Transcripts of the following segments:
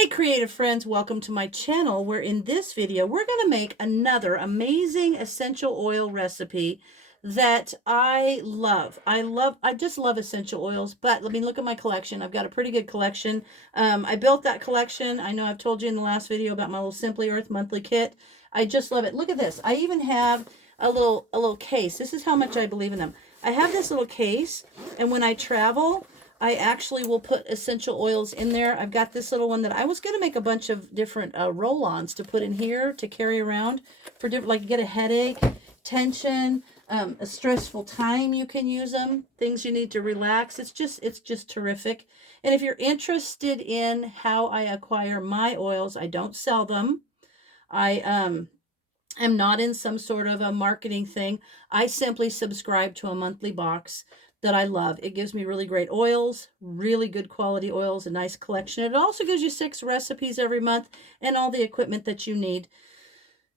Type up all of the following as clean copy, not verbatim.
Hey creative friends, welcome to my channel where in this video we're going to make another amazing essential oil recipe that I love. I just love essential oils, but let me look at my collection. I've got a pretty good collection. I built that collection. I know I've told you in the last video about my little Simply Earth monthly kit. I just love it. Look at this. I even have a little case. This is how much I believe in them. I have this little case, and when I travel, I actually will put essential oils in there. I've got this little one that I was going to make a bunch of different roll-ons to put in here to carry around for different, like get a headache, tension, a stressful time. You can use them. Things you need to relax. It's just terrific. And if you're interested in how I acquire my oils, I don't sell them. I am not in some sort of a marketing thing. I simply subscribe to a monthly box that I love. It gives me really great oils, really good quality oils, a nice collection. It also gives you 6 recipes every month and all the equipment that you need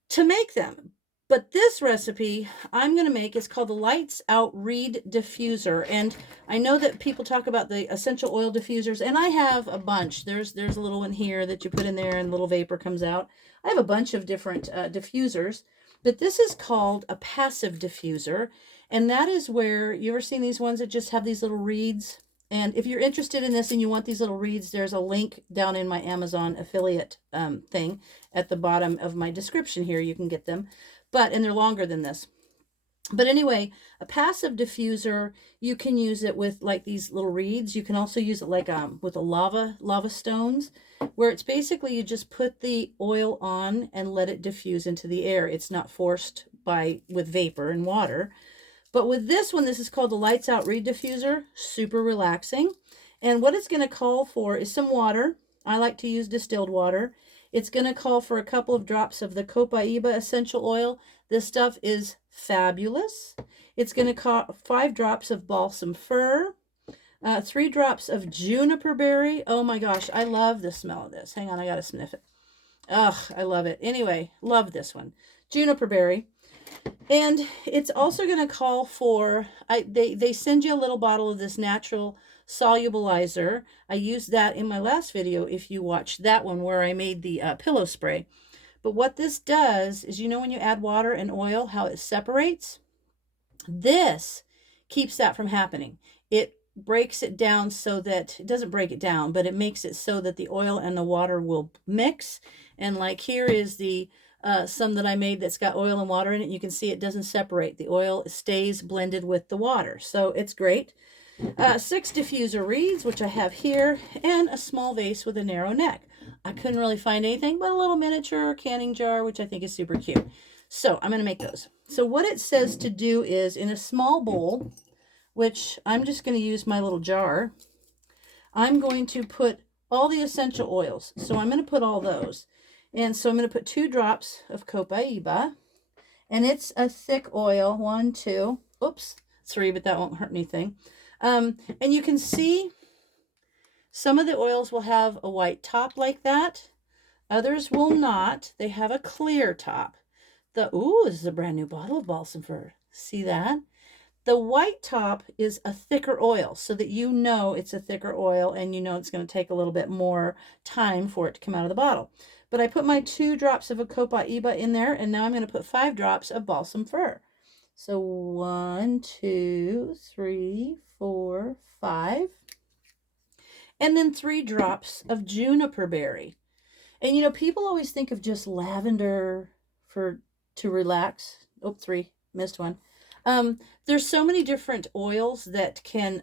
to make them. But this recipe I'm going to make is called the Lights Out Reed Diffuser. And I know that people talk about the essential oil diffusers, and I have a bunch. There's a little one here that you put in there and a little vapor comes out. I have a bunch of different diffusers, but this is called a passive diffuser. And that is where, you ever seen these ones that just have these little reeds? And if you're interested in this and you want these little reeds, there's a link down in my Amazon affiliate thing at the bottom of my description here. You can get them, and they're longer than this. But anyway, a passive diffuser, you can use it with like these little reeds. You can also use it like with a lava stones, where it's basically you just put the oil on and let it diffuse into the air. It's not forced with vapor and water. But with this one, this is called the Lights Out Reed Diffuser. Super relaxing. And what it's going to call for is some water. I like to use distilled water. It's going to call for a couple of drops of the Copaiba essential oil. This stuff is fabulous. It's going to call 5 drops of balsam fir, 3 drops of juniper berry. Oh my gosh, I love the smell of this. Hang on, I got to sniff it. Ugh, I love it. Anyway, love this one. Juniper berry. And it's also going to call for, they send you a little bottle of this natural solubilizer. I used that in my last video if you watched that one where I made the pillow spray. But what this does is, you know when you add water and oil, how it separates? This keeps that from happening. It breaks it down so that, it doesn't break it down, but it makes it so that the oil and the water will mix. And like here is the some that I made that's got oil and water in it. You can see it doesn't separate. The oil stays blended with the water. So it's great. 6 diffuser reeds, which I have here, and a small vase with a narrow neck. I couldn't really find anything but a little miniature canning jar, which I think is super cute. So I'm going to make those. So what it says to do is, in a small bowl, which I'm just going to use my little jar, I'm going to put all the essential oils. So I'm going to put all those. And so I'm going to put 2 drops of Copaiba, and it's a thick oil. 1, 2, oops, 3, but that won't hurt anything. And you can see some of the oils will have a white top like that. Others will not. They have a clear top. Ooh, this is a brand new bottle of balsam fir. See that? The white top is a thicker oil, so that you know it's a thicker oil and you know it's going to take a little bit more time for it to come out of the bottle. But I put my 2 drops of a Copaiba in there, and now I'm going to put 5 drops of balsam fir. So 1, 2, 3, 4, 5. And then 3 drops of juniper berry. And you know, people always think of just lavender to relax. Oh, 3, missed one. There's so many different oils that can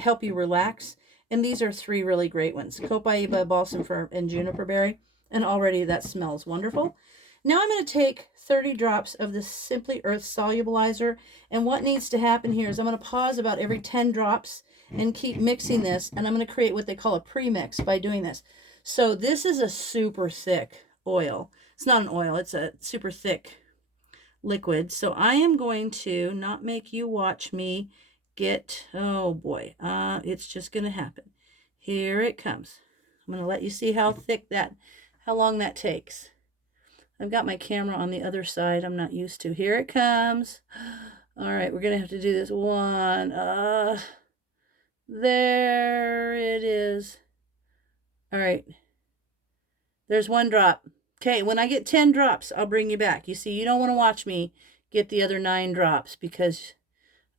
help you relax, and these are 3 really great ones: Copaiba, balsam fir, and juniper berry. And already that smells wonderful. Now I'm going to take 30 drops of the Simply Earth Solubilizer, and what needs to happen here is I'm going to pause about every 10 drops and keep mixing this, and I'm going to create what they call a premix by doing this. So this is a super thick oil. It's not an oil, it's a super thick liquid. So I am going to not make you watch me get, oh boy, it's just going to happen. Here it comes. I'm going to let you see how long that takes. I've got my camera on the other side. I'm not used to. Here it comes. All right, we're going to have to do this one. There it is. All right. There's 1 drop. Okay, when I get 10 drops, I'll bring you back. You see, you don't want to watch me get the other 9 drops because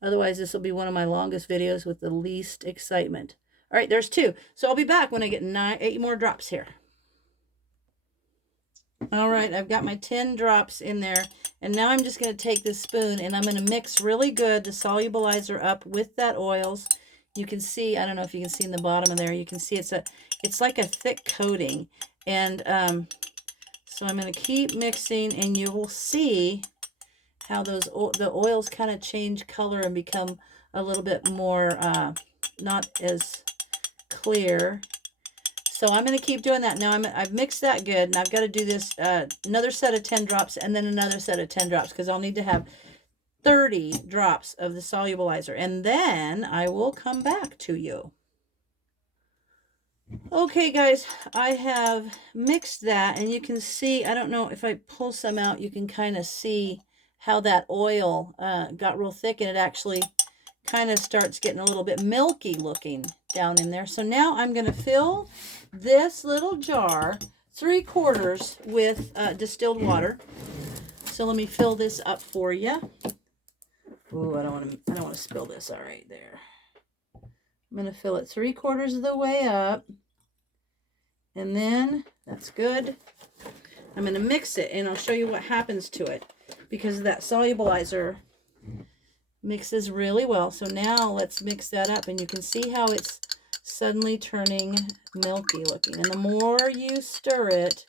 otherwise this will be one of my longest videos with the least excitement. All right, there's 2. So I'll be back when I get 8 more drops here. All right, I've got my 10 drops in there. And now I'm just going to take this spoon and I'm going to mix really good the solubilizer up with that oils. You can see, I don't know if you can see in the bottom of there, you can see it's like a thick coating. And so I'm going to keep mixing and you will see how the oils kind of change color and become a little bit more not as clear. So I'm going to keep doing that. Now I've mixed that good, and I've got to do this another set of 10 drops and then another set of 10 drops because I'll need to have 30 drops of the solubilizer, and then I will come back to you. Okay, guys, I have mixed that, and you can see, I don't know if I pull some out, you can kind of see how that oil got real thick, and it actually kind of starts getting a little bit milky looking down in there. So now I'm going to fill this little jar 3/4 with distilled water. So let me fill this up for you. Ooh, I don't want to spill this. All right, there. I'm going to fill it 3/4 of the way up. And then, that's good. I'm going to mix it, and I'll show you what happens to it because that solubilizer mixes really well. So now let's mix that up, and you can see how it's suddenly turning milky looking. And the more you stir it,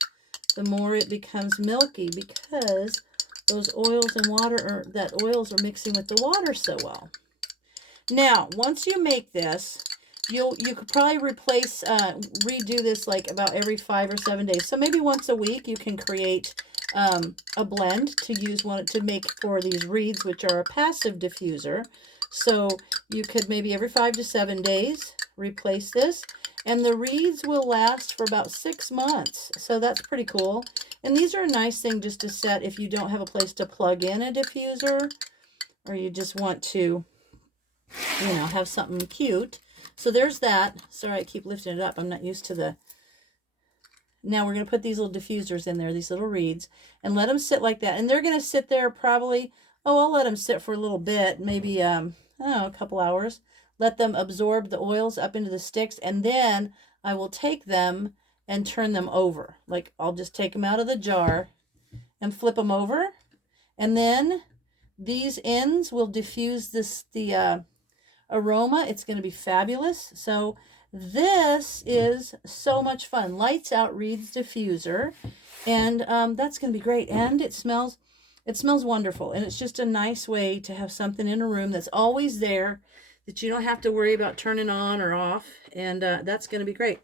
the more it becomes milky because those oils and water, that oils are mixing with the water so well. Now, once you make this, you could probably redo this like about every 5 or 7 days. So maybe once a week you can create a blend to use to make for these reeds, which are a passive diffuser. So you could maybe every 5 to 7 days replace this, and the reeds will last for about 6 months. So that's pretty cool. And these are a nice thing just to set if you don't have a place to plug in a diffuser, or you just want to, you know, have something cute. So there's that. Sorry, I keep lifting it up. I'm not used to the... Now we're going to put these little diffusers in there, these little reeds, and let them sit like that. And they're going to sit there probably, I'll let them sit for a little bit, maybe, I don't know, a couple hours. Let them absorb the oils up into the sticks, and then I will take them and turn them over. Like, I'll just take them out of the jar and flip them over, and then these ends will diffuse the aroma. It's going to be fabulous. So this is so much fun. Lights Out Reeds Diffuser, and that's going to be great. And it smells wonderful, and it's just a nice way to have something in a room that's always there, that you don't have to worry about turning on or off, and that's going to be great.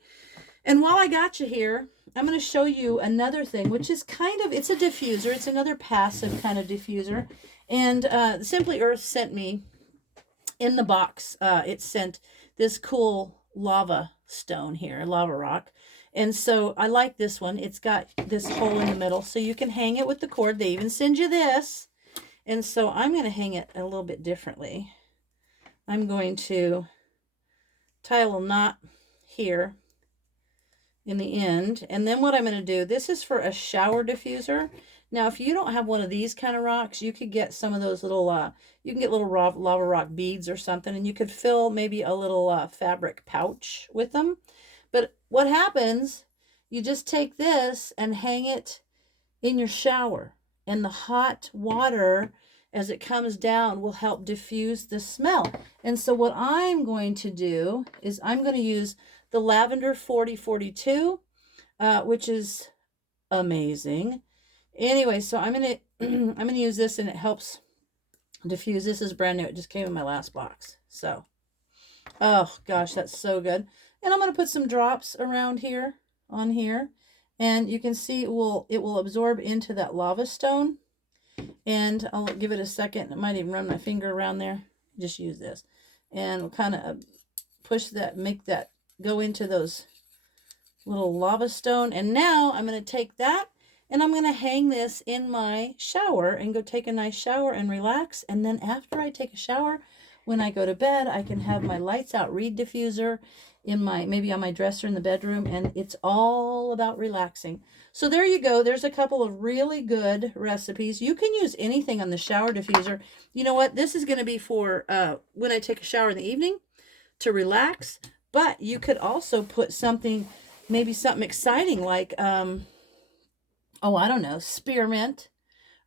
And while I got you here, I'm going to show you another thing, which is it's a diffuser. It's another passive kind of diffuser, and Simply Earth sent me in the box. It sent this cool lava stone here, lava rock. And so I like this one. It's got this hole in the middle, so you can hang it with the cord. They even send you this. And so I'm going to hang it a little bit differently. I'm going to tie a little knot here in the end. And then what I'm going to do, this is for a shower diffuser. Now, if you don't have one of these kind of rocks, you could get some of those little, you can get little lava rock beads or something, and you could fill maybe a little fabric pouch with them. But what happens, you just take this and hang it in your shower, and the hot water, as it comes down, will help diffuse the smell. And so what I'm going to do is I'm going to use the Lavender 4042, which is amazing. Anyway, so I'm gonna use this, and it helps diffuse. This is brand new. It just came in my last box. So, oh gosh, that's so good. And I'm gonna put some drops around here, on here, and you can see it will absorb into that lava stone. And I'll give it a second. I might even run my finger around there. Just use this, and we'll kind of push that, make that go into those little lava stone. And now I'm going to take that, and I'm going to hang this in my shower and go take a nice shower and relax. And then after I take a shower, when I go to bed, I can have my Lights Out Reed Diffuser in my, maybe on my dresser in the bedroom, and it's all about relaxing. So there you go. There's a couple of really good recipes. You can use anything on the shower diffuser. You know what? This is going to be for when I take a shower in the evening to relax, but you could also put something, maybe something exciting like, oh, I don't know, spearmint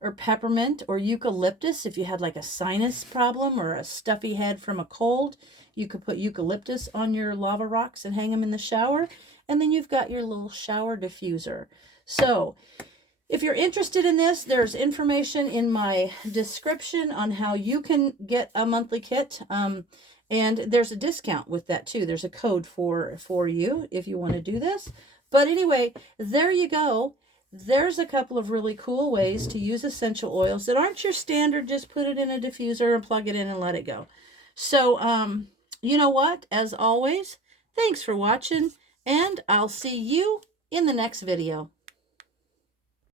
or peppermint or eucalyptus. If you had like a sinus problem or a stuffy head from a cold, you could put eucalyptus on your lava rocks and hang them in the shower. And then you've got your little shower diffuser. So if you're interested in this, there's information in my description on how you can get a monthly kit. And there's a discount with that too. There's a code for you if you want to do this. But anyway, there you go. There's a couple of really cool ways to use essential oils that aren't your standard, just put it in a diffuser and plug it in and let it go. So, you know what? As always, thanks for watching, and I'll see you in the next video.